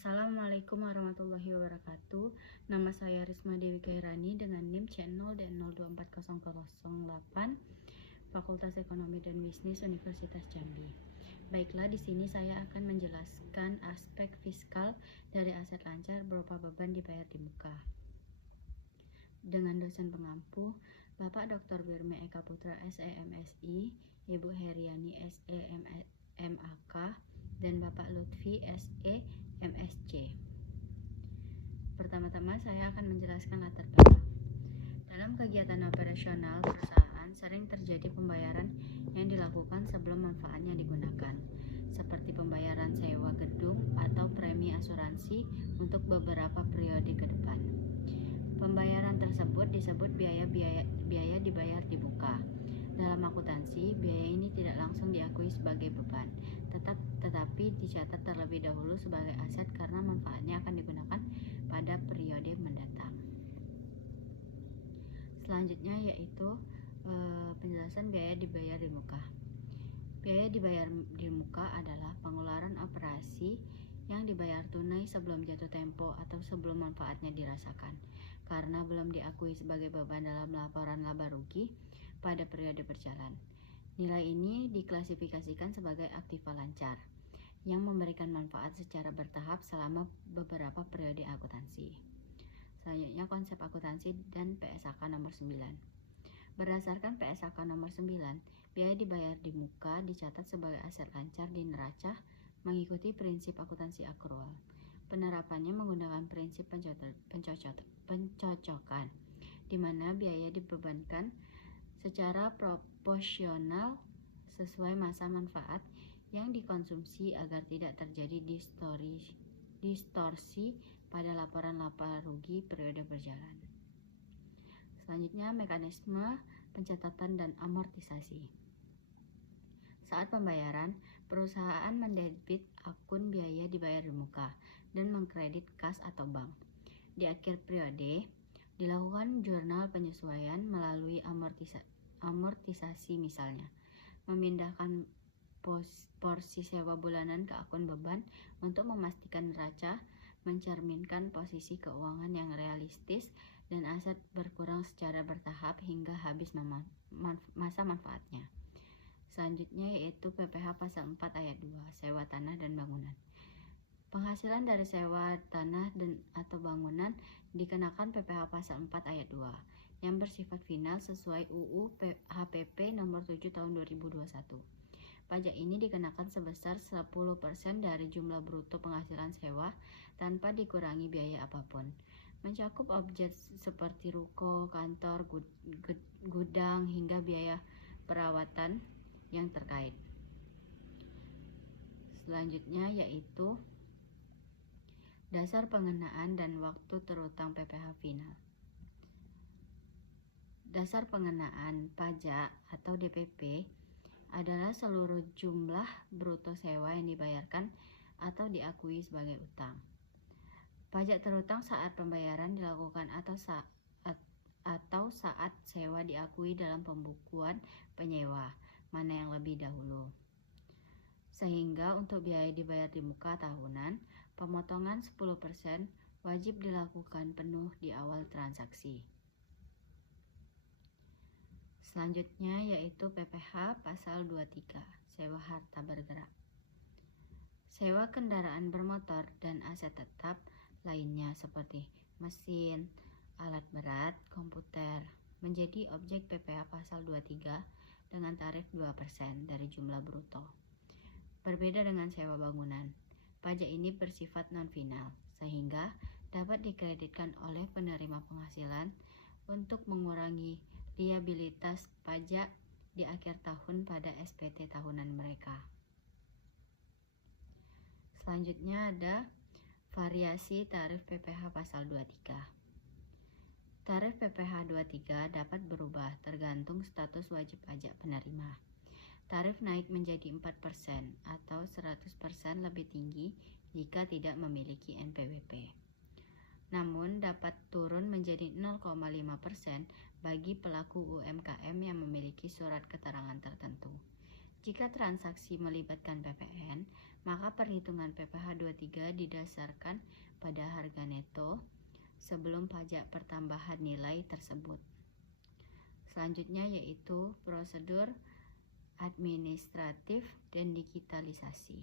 Assalamualaikum warahmatullahi wabarakatuh. Nama saya Risma Dewi Kairani dengan NIM C0 dan 024008, Fakultas Ekonomi dan Bisnis Universitas Jambi. Baiklah, di sini saya akan menjelaskan aspek fiskal dari aset lancar berupa beban dibayar di muka. Dengan dosen pengampu, Bapak Dr. Birme Eka Putra SEMSI, Ibu Heriani SEMAK, dan Bapak Lutfi SEMSC. Pertama-tama saya akan menjelaskan latar belakang. Dalam kegiatan operasional perusahaan sering terjadi pembayaran yang dilakukan sebelum manfaatnya digunakan, seperti pembayaran sewa gedung atau premi asuransi untuk beberapa periode ke depan. Pembayaran tersebut disebut biaya dibayar di muka. Dalam akuntansi, biaya ini tidak langsung diakui sebagai beban, tetapi dicatat terlebih dahulu sebagai aset karena manfaatnya akan digunakan pada periode mendatang. Selanjutnya yaitu penjelasan biaya dibayar di muka. Biaya dibayar di muka adalah pengeluaran operasi yang dibayar tunai sebelum jatuh tempo atau sebelum manfaatnya dirasakan, karena belum diakui sebagai beban dalam laporan laba rugi pada periode berjalan. Nilai ini diklasifikasikan sebagai aktiva lancar yang memberikan manfaat secara bertahap selama beberapa periode akuntansi. Selanjutnya konsep akuntansi dan PSAK nomor 9. Berdasarkan PSAK nomor 9, biaya dibayar di muka dicatat sebagai aset lancar di neraca mengikuti prinsip akuntansi akrual. Penerapannya menggunakan prinsip pencocokan, di mana biaya dibebankan secara proporsional sesuai masa manfaat yang dikonsumsi agar tidak terjadi distorsi pada laporan laba rugi periode berjalan. Selanjutnya, mekanisme pencatatan dan amortisasi. Saat pembayaran, perusahaan mendebit akun biaya dibayar di muka dan mengkredit kas atau bank. Di akhir periode, dilakukan jurnal penyesuaian melalui amortisasi, misalnya memindahkan porsi sewa bulanan ke akun beban untuk memastikan neraca mencerminkan posisi keuangan yang realistis dan aset berkurang secara bertahap hingga habis masa manfaatnya. Selanjutnya yaitu PPh pasal 4 ayat 2, sewa tanah dan bangunan. Penghasilan dari sewa tanah dan atau bangunan dikenakan PPh pasal 4 ayat 2 yang bersifat final sesuai UU HPP nomor 7 tahun 2021. Pajak ini dikenakan sebesar 10% dari jumlah bruto penghasilan sewa tanpa dikurangi biaya apapun. Mencakup objek seperti ruko, kantor, gudang, hingga biaya perawatan yang terkait. Selanjutnya yaitu dasar pengenaan dan waktu terutang PPh final. Dasar pengenaan pajak atau DPP adalah seluruh jumlah bruto sewa yang dibayarkan atau diakui sebagai utang. Pajak terutang saat pembayaran dilakukan atau saat sewa diakui dalam pembukuan penyewa, mana yang lebih dahulu. Sehingga untuk biaya dibayar di muka tahunan, pemotongan 10% wajib dilakukan penuh di awal transaksi. Selanjutnya yaitu PPh pasal 23, sewa harta bergerak. Sewa kendaraan bermotor dan aset tetap lainnya seperti mesin, alat berat, komputer menjadi objek PPh pasal 23 dengan tarif 2% dari jumlah bruto. Berbeda dengan sewa bangunan, pajak ini bersifat non-final sehingga dapat dikreditkan oleh penerima penghasilan untuk mengurangi liabilitas pajak di akhir tahun pada SPT tahunan mereka. Selanjutnya ada variasi tarif PPh pasal 23. Tarif PPh 23 dapat berubah tergantung status wajib pajak penerima. Tarif naik menjadi 4% atau 100% lebih tinggi jika tidak memiliki NPWP. Namun dapat turun menjadi 0,5% bagi pelaku UMKM yang memiliki surat keterangan tertentu. Jika transaksi melibatkan PPN, maka perhitungan PPh 23 didasarkan pada harga neto sebelum pajak pertambahan nilai tersebut. Selanjutnya yaitu prosedur administratif dan digitalisasi.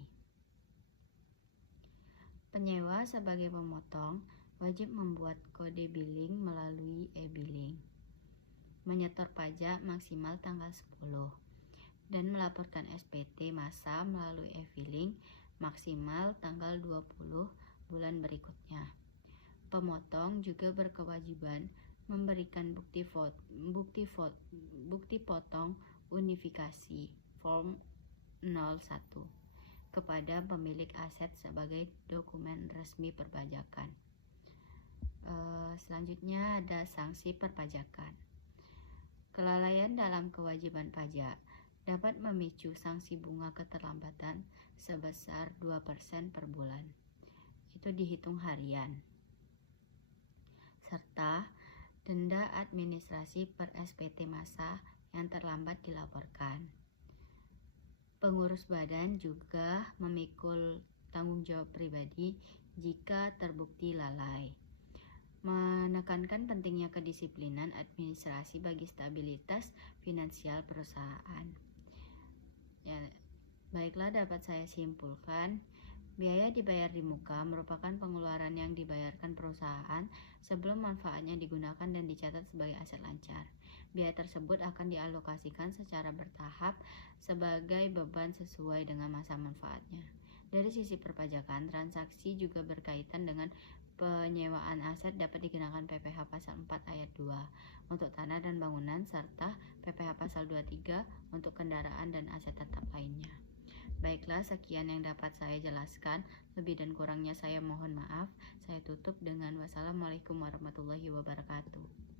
Penyewa sebagai pemotong wajib membuat kode billing melalui e-billing, menyetor pajak maksimal tanggal 10, dan melaporkan SPT masa melalui e-filing maksimal tanggal 20 bulan berikutnya. Pemotong juga berkewajiban memberikan bukti potong unifikasi Form 01 kepada pemilik aset sebagai dokumen resmi perpajakan. Selanjutnya ada sanksi perpajakan. Kelalaian dalam kewajiban pajak dapat memicu sanksi bunga keterlambatan sebesar 2% per bulan. Itu dihitung harian. Serta denda administrasi per SPT masa yang terlambat dilaporkan. Pengurus badan juga memikul tanggung jawab pribadi jika terbukti lalai. Menekankan pentingnya kedisiplinan administrasi bagi stabilitas finansial perusahaan. Ya, baiklah, dapat saya simpulkan, biaya dibayar di muka merupakan pengeluaran yang dibayarkan perusahaan sebelum manfaatnya digunakan dan dicatat sebagai aset lancar. Biaya tersebut akan dialokasikan secara bertahap sebagai beban sesuai dengan masa manfaatnya. Dari sisi perpajakan, transaksi juga berkaitan dengan penyewaan aset dapat dikenakan PPh pasal 4 ayat 2 untuk tanah dan bangunan serta PPh pasal 23 untuk kendaraan dan aset tetap lainnya. Baiklah, sekian yang dapat saya jelaskan. Lebih dan kurangnya saya mohon maaf. Saya tutup dengan wassalamualaikum warahmatullahi wabarakatuh.